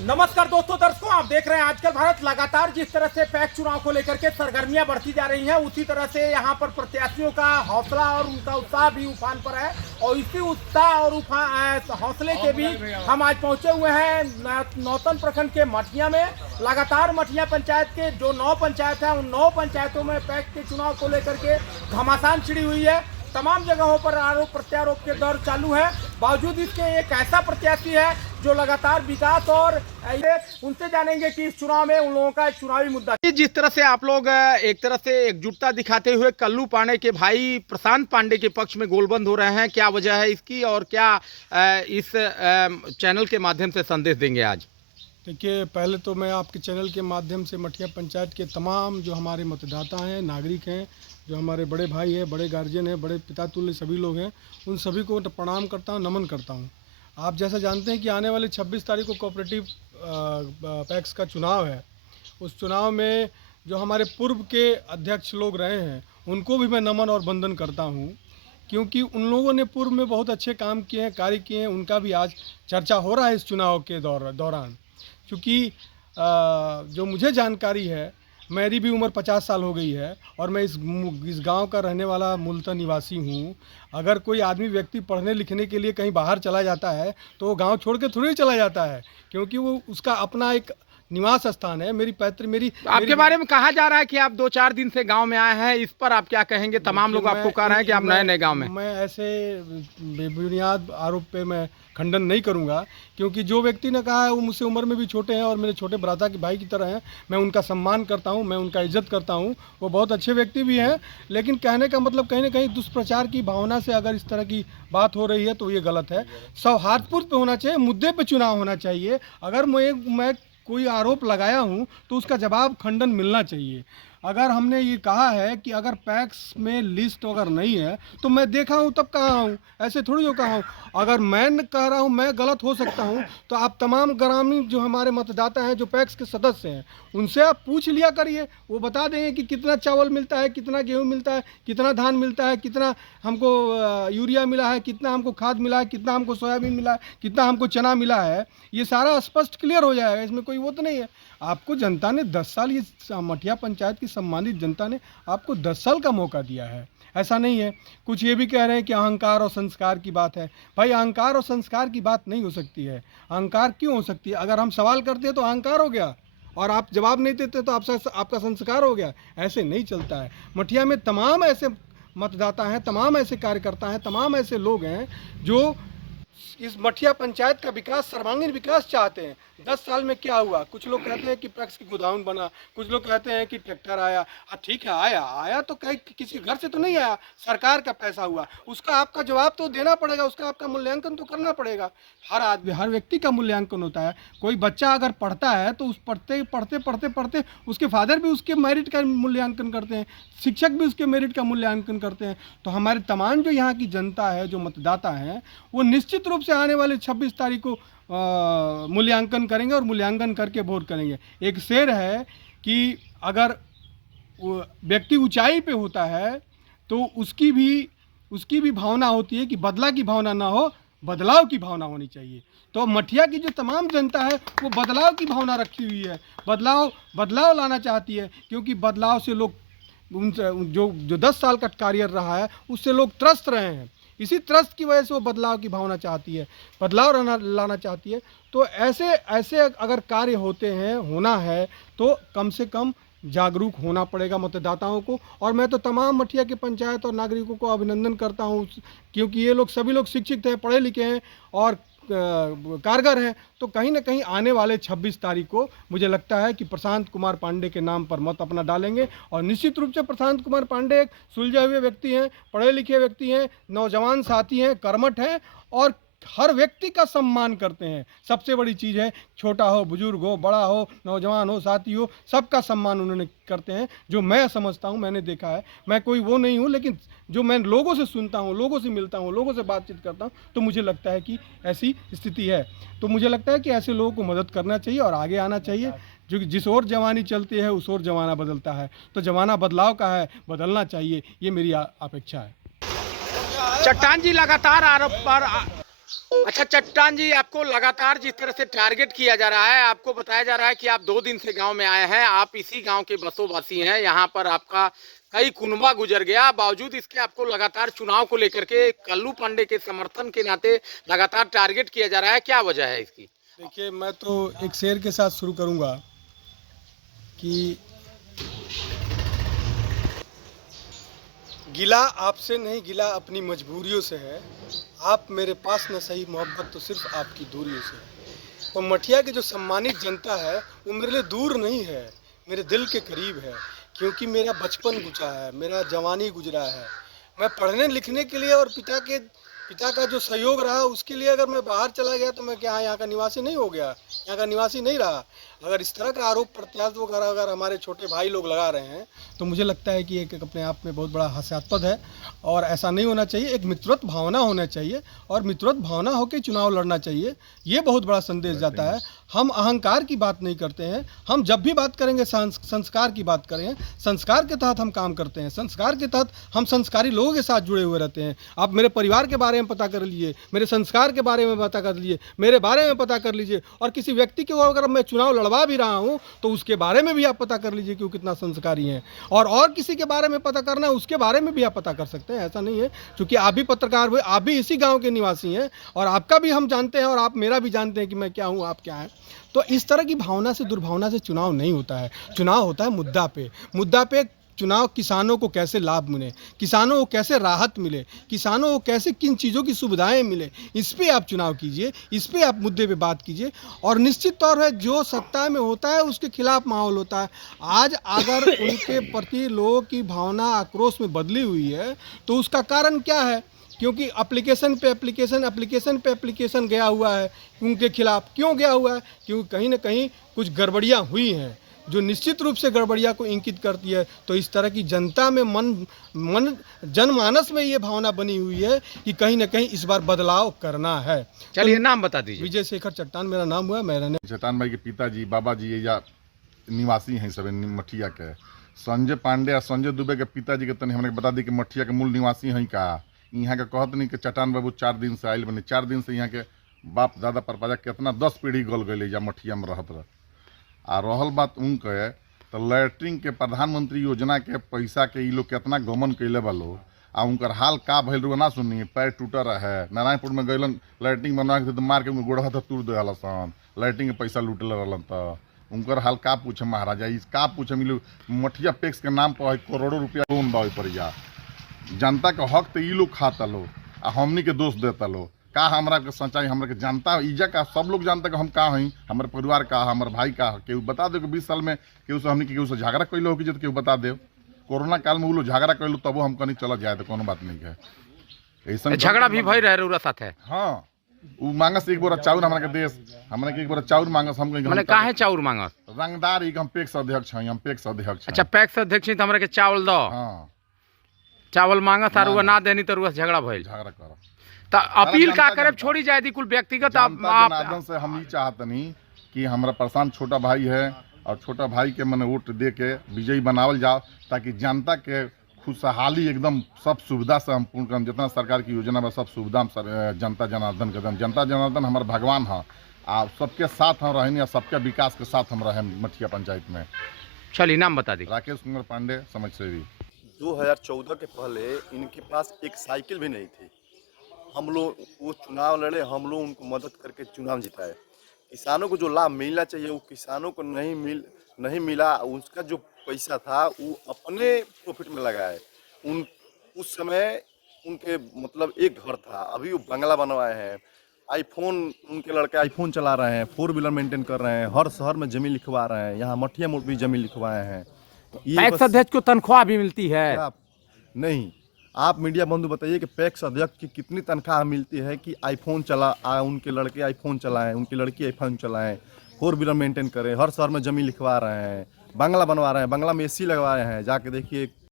नमस्कार दोस्तों, दर्शकों, आप देख रहे हैं आजकल भारत। लगातार जिस तरह से पैक्स चुनाव को लेकर के सरगर्मियां बढ़ती जा रही हैं, उसी तरह से यहां पर प्रत्याशियों का हौसला और उनका उत्साह भी उफान पर है। और इसी उत्साह और हौसले के भी हम आज पहुंचे हुए हैं नौतन प्रखंड के मठिया में। लगातार मठिया पंचायत के जो 9 पंचायत हैं, उन 9 पंचायतों में पैक्स के चुनाव को लेकर के घमासान छिड़ी हुई है। तमाम जगहों पर आरोप प्रत्यारोप के दौर चालू है। बावजूद इसके एक ऐसा प्रत्याशी है जो लगातार विकास और उनसे जानेंगे कि इस चुनाव में उन लोगों का एक चुनावी मुद्दा। जिस तरह से आप लोग एक तरह से एकजुटता दिखाते हुए कल्लू पांडे के भाई प्रशांत पांडे के पक्ष में गोलबंद हो रहे हैं, क्या वजह है इसकी और क्या इस चैनल के माध्यम से संदेश देंगे आज? देखिए, पहले तो मैं आपके चैनल के माध्यम से मठिया पंचायत के तमाम जो हमारे मतदाता हैं, नागरिक हैं, जो हमारे बड़े भाई हैं, बड़े गार्जियन हैं, बड़े पिता तुल्य सभी लोग हैं, उन सभी को प्रणाम करता हूं, नमन करता हूं। आप जैसा जानते हैं कि आने वाले 26 तारीख को कोऑपरेटिव पैक्स का चुनाव है। उस चुनाव में जो हमारे पूर्व के अध्यक्ष लोग रहे हैं, उनको भी मैं नमन और वंदन करता हूँ, क्योंकि उन लोगों ने पूर्व में बहुत अच्छे काम किए हैं, कार्य किए हैं। उनका भी आज चर्चा हो रहा है इस चुनाव के दौरान। क्योंकि जो मुझे जानकारी है, मेरी भी उम्र 50 साल हो गई है और मैं इस गांव का रहने वाला मूलतः निवासी हूं। अगर कोई आदमी व्यक्ति पढ़ने लिखने के लिए कहीं बाहर चला जाता है तो वो गांव छोड़ के थोड़ी चला जाता है, क्योंकि वो उसका अपना एक निवास स्थान है। आपके बारे में कहा जा रहा है कि आप 2-4 दिन से गांव में आए हैं, इस पर आप क्या कहेंगे? तमाम लोग आपको कह रहे हैं कि आप नए गांव में। मैं ऐसे बेबुनियाद आरोप पे मैं खंडन नहीं करूंगा, क्योंकि जो व्यक्ति ने कहा है वो मुझसे उम्र में भी छोटे हैं और मेरे छोटे भ्राता के भाई की तरह हैं। मैं उनका सम्मान करता हूं, मैं उनका इज्जत करता हूं। वो बहुत अच्छे व्यक्ति भी हैं, लेकिन कहने का मतलब कहीं ना कहीं दुष्प्रचार की भावना से अगर इस तरह की बात हो रही है तो ये गलत है। सौहार्दपूर्ण पे होना चाहिए, मुद्दे पे चुनाव होना चाहिए। अगर मैं कोई आरोप लगाया हूं तो उसका जवाब खंडन मिलना चाहिए। अगर हमने ये कहा है कि अगर पैक्स में लिस्ट अगर नहीं है तो मैं देखा हूं तब कहा हूं, ऐसे थोड़ी जो कहा हूं। अगर मैं कह रहा हूं मैं गलत हो सकता हूं, तो आप तमाम ग्रामीण जो हमारे मतदाता हैं, जो पैक्स के सदस्य हैं, उनसे आप पूछ लिया करिए। वो बता देंगे कि कितना चावल मिलता है, कितना गेहूँ मिलता है, कितना धान मिलता है, कितना हमको यूरिया मिला है, कितना हमको खाद मिला है, कितना हमको सोयाबीन मिला है, कितना हमको चना मिला है। ये सारा स्पष्ट क्लियर हो जाएगा, इसमें कोई वो तो नहीं है। आपको जनता ने 10 साल, ये मठिया पंचायत की सम्मानित जनता ने आपको 10 साल का मौका दिया है। ऐसा नहीं है। कुछ ये भी कह रहे हैं कि अहंकार और संस्कार की बात है। भाई, अहंकार और संस्कार की बात नहीं हो सकती है। अहंकार क्यों हो सकती है? अगर हम सवाल करते हैं तो अहंकार हो गया, और आप जवाब नहीं देते तो आपका संस्कार हो गया। ऐसे नहीं चलता है। मठिया में तमाम ऐसे मतदाता हैं, तमाम ऐसे कार्यकर्ता हैं, तमाम ऐसे लोग हैं जो इस मठिया पंचायत का विकास, सर्वांगीण विकास चाहते हैं। 10 साल में क्या हुआ? कुछ लोग कहते हैं कि पैक्स की गोदाम बना, कुछ लोग कहते हैं कि ट्रैक्टर आया। हाँ, ठीक है, आया तो कहीं किसी घर से तो नहीं आया, सरकार का पैसा हुआ। उसका आपका जवाब तो देना पड़ेगा, उसका आपका मूल्यांकन तो करना पड़ेगा। हर आदमी, हर व्यक्ति का मूल्यांकन होता है। कोई बच्चा अगर पढ़ता है तो उस पढ़ते उसके फादर भी उसके मेरिट का मूल्यांकन करते हैं, शिक्षक भी उसके मेरिट का मूल्यांकन करते हैं। तो हमारे तमाम जो यहाँ की जनता है, जो मतदाता हैं, वो निश्चित रूप से आने वाले 26 तारीख को मूल्यांकन करेंगे और मूल्यांकन करके वोट करेंगे। एक शेर है कि अगर व्यक्ति ऊंचाई पे होता है तो उसकी भी भावना होती है कि बदला की भावना ना हो, बदलाव की भावना होनी चाहिए। तो मठिया की जो तमाम जनता है वो बदलाव की भावना रखी हुई है, बदलाव लाना चाहती है, क्योंकि बदलाव से लोग उनसे जो 10 साल का कार्य रहा है उससे लोग त्रस्त रहे हैं। इसी त्रस्त की वजह से वो बदलाव की भावना चाहती है, बदलाव लाना चाहती है। तो ऐसे अगर कार्य होते हैं, होना है, तो कम से कम जागरूक होना पड़ेगा मतदाताओं को। और मैं तो तमाम मठिया के पंचायत और नागरिकों को अभिनंदन करता हूँ, क्योंकि ये लोग सभी लोग शिक्षित हैं, पढ़े लिखे हैं और कारगर हैं। तो कहीं ना कहीं आने वाले 26 तारीख को मुझे लगता है कि प्रशांत कुमार पांडे के नाम पर मत अपना डालेंगे। और निश्चित रूप से प्रशांत कुमार पांडे एक सुलझे हुए व्यक्ति हैं, पढ़े लिखे व्यक्ति हैं, नौजवान साथी हैं, कर्मठ हैं और हर व्यक्ति का सम्मान करते हैं। सबसे बड़ी चीज़ है, छोटा हो, बुजुर्ग हो, बड़ा हो, नौजवान हो, साथी हो, सबका सम्मान उन्होंने करते हैं। जो मैं समझता हूँ, मैंने देखा है, मैं कोई वो नहीं हूँ, लेकिन जो मैं लोगों से सुनता हूँ, लोगों से मिलता हूँ, लोगों से बातचीत करता हूँ, तो मुझे लगता है कि ऐसी स्थिति है। तो मुझे लगता है कि ऐसे लोगों को मदद करना चाहिए और आगे आना चाहिए। जो जिस ओर जवानी चलती है उस ओर जमाना बदलता है। तो जमाना बदलाव का है, बदलना चाहिए, ये मेरी अपेक्षा है। चट्टान जी लगातार आरोप पर अच्छा चट्टान जी, आपको लगातार जिस तरह से टारगेट किया जा रहा है, आपको बताया जा रहा है कि आप 2 दिन से गांव में आए हैं, आप इसी गांव के बसोबासी हैं, यहाँ पर आपका कई कुनबा गुजर गया, बावजूद इसके आपको लगातार चुनाव को लेकर के कल्लू पांडे के समर्थन के नाते लगातार टारगेट किया जा रहा है, क्या वजह है इसकी? देखिए, मैं तो एक शेर के साथ शुरू करूंगा कि गिला आपसे नहीं, गिला अपनी मजबूरियों से है। आप मेरे पास न सही, मोहब्बत तो सिर्फ आपकी दूरियों से है। तो मठिया की जो सम्मानित जनता है वो मेरे लिए दूर नहीं है, मेरे दिल के करीब है, क्योंकि मेरा बचपन गुजरा है, मेरा जवानी गुजरा है। मैं पढ़ने लिखने के लिए और पिता का जो सहयोग रहा उसके लिए अगर मैं बाहर चला गया तो मैं क्या यहाँ का निवासी नहीं हो गया, यहाँ का निवासी नहीं रहा। अगर इस तरह का आरोप प्रत्यारोप अगर हमारे छोटे भाई लोग लगा रहे हैं तो मुझे लगता है कि एक अपने आप में बहुत बड़ा हास्यास्पद है और ऐसा नहीं होना चाहिए। एक मित्रवत भावना होना चाहिए और मित्रवत भावना होकर चुनाव लड़ना चाहिए, ये बहुत बड़ा संदेश जाता है। हम अहंकार की बात नहीं करते हैं, हम जब भी बात करेंगे संस्कार की बात करें, संस्कार के तहत हम काम करते हैं, संस्कार के तहत हम संस्कारी लोगों के साथ जुड़े हुए रहते हैं। आप मेरे परिवार के बारे में पता कर लीजिए, मेरे संस्कार के बारे में पता कर लीजिए, मेरे बारे में पता कर लीजिए, और किसी व्यक्ति को अगर मैं चुनाव लड़वा भी रहा हूं तो उसके बारे में भी आप पता कर लीजिए कि वो कितना संस्कारी है। और किसी के बारे में पता करना है उसके बारे में भी आप पता कर सकते हैं, ऐसा नहीं है। क्योंकि आप भी पत्रकार हुए, आप भी इसी गाँव के निवासी हैं और आपका भी हम जानते हैं और आप मेरा भी जानते हैं कि मैं क्या हूँ, आप क्या हैं। तो इस तरह की भावना से, दुर्भावना से चुनाव नहीं होता है। चुनाव होता है मुद्दा पे चुनाव। किसानों को कैसे लाभ मिले, किसानों को कैसे राहत मिले, किसानों को कैसे किन चीज़ों की सुविधाएं मिले, इस पे आप चुनाव कीजिए, इस पे आप मुद्दे पे बात कीजिए। और निश्चित तौर है जो सत्ता में होता है उसके खिलाफ माहौल होता है। आज अगर उनके प्रति लोगों की भावना आक्रोश में बदली हुई है तो उसका कारण क्या है? क्योंकि एप्लीकेशन पे एप्लीकेशन गया हुआ है उनके खिलाफ। क्यों गया हुआ है? क्योंकि कहीं ना कहीं कुछ गड़बड़ियाँ हुई हैं जो निश्चित रूप से गड़बड़ियाँ को इंगित करती है। तो इस तरह की जनता में जनमानस में ये भावना बनी हुई है कि कहीं ना कहीं इस बार बदलाव करना है। चलिए नाम बता दीजिए। विजय शेखर चट्टान मेरा नाम हुआ। मैं रहने चट्टान भाई के पिताजी बाबा जी या निवासी हैं सब मठिया के। संजय पांडे और संजय दुबे के पिताजी के तनी हमने बता दी कि मठिया के मूल निवासी हैं का। यहाँ के कहत नहीं कि चट्टान बाबू 4 दिन से आयल बने, 4 दिन से यहाँ के बाप दादा परपाजा कितना 10 पीढ़ी गल गए या मठिया में रहत रह। आ रहल बात उनके तो लैट्रिन के प्रधानमंत्री योजना के पैसा के ये लोग कितना गमन कैले बा लोग, आ उनकर हाल का भइल रुआ ना सुनी। पैर टूटा रहे, नारायणपुर में गैलन लैट्रिन बनवा के तो मार के उनके गोड़ हाथ तोड़ दे सन, लैट्रिन के पैसा लूटल रहलन। तो उनकर हाल का पूछे महाराजा, इस का पूछे मिलो। मठिया पैक्स के नाम पर करोड़ों रुपया लोन बा पर जा। जनता के हक तो ये लोग खाता लो आ हमनी के दोष देता लो। का हमरा के सच्चाई, हमरा के जनता इजा का सब लोग जानता कि हम का हई, हमारे परिवार का, हमारे भाई का। केहू बता दो कि 20 साल में केहू से हमनी के केहू से झगड़ा कैल हो कि जब केहू बता दे। कोरोना काल में वो लोग झगड़ा कैलो तबो हम कहीं चल जाए तो कोनो बात नहीं है। ऐसा झगड़ा भी भई रहे रउरा साथ है। हाँ, वो मांगस एक बोरा चाउर हमरा के देश, हमरा के एक बोरा चाउर मांगस। हम कहीं माने काहे चाउर मांगस? रंगदार हम पैक्स अध्यक्ष हई, हम पैक्स अध्यक्ष। अच्छा, पैक्स अध्यक्ष छी त हमरा के चावल दो। हां, चावल मांगस और वो ना देनी तो रुआ झगड़ा भइल। झगड़ा कर तो अपील का करे, छोड़ी जाए दी कुल व्यक्तिगत आप जनार्दन से हम ये चाहतनी कि हमारा प्रशांत छोटा भाई है और छोटा भाई के मने वोट दे के विजयी बनावल जाओ, ताकि जनता के खुशहाली एकदम सब सुविधा से हम पूर्ण करें। जितना सरकार की योजना में सब सुविधा जनता जनार्दन के दम। जनता जनार्दन हमारे भगवान है, आप सबके साथ हम रहें, सबके विकास के साथ हम रहें मठिया पंचायत में। चलिए नाम बता दी। राकेश कुमार पांडे, समाज सेवी। 2014 के पहले इनके पास एक साइकिल भी नहीं थी। हम लोग वो चुनाव लड़े, हम लोग उनको मदद करके चुनाव जिताए। किसानों को जो लाभ मिलना चाहिए वो किसानों को नहीं मिला। उसका जो पैसा था वो अपने प्रॉफिट में लगाए। उस समय उनके मतलब एक घर था, अभी वो बंगला बनवाए हैं। आईफोन, उनके लड़के आईफोन चला रहे हैं, 4 व्हीलर मेंटेन कर रहे हैं, हर शहर में जमीन लिखवा रहे हैं। यहाँ मठिया मोड़ भी जमीन लिखवाए हैं। पैक्स अध्यक्ष को तनख्वाह भी मिलती है? नहीं, आप मीडिया बंधु बताइए कि पैक्स अध्यक्ष की कितनी तनख्वाह मिलती है कि आईफोन उनके लड़के आईफोन चलाएं, उनकी लड़की आईफोन चलाएं, 4 व्हीलर मेंटेन करें, हर शहर में जमीन लिखवा रहे हैं, बंगला बनवा रहे हैं, बंगला में एसी लगवा रहे हैं। जाके देखिए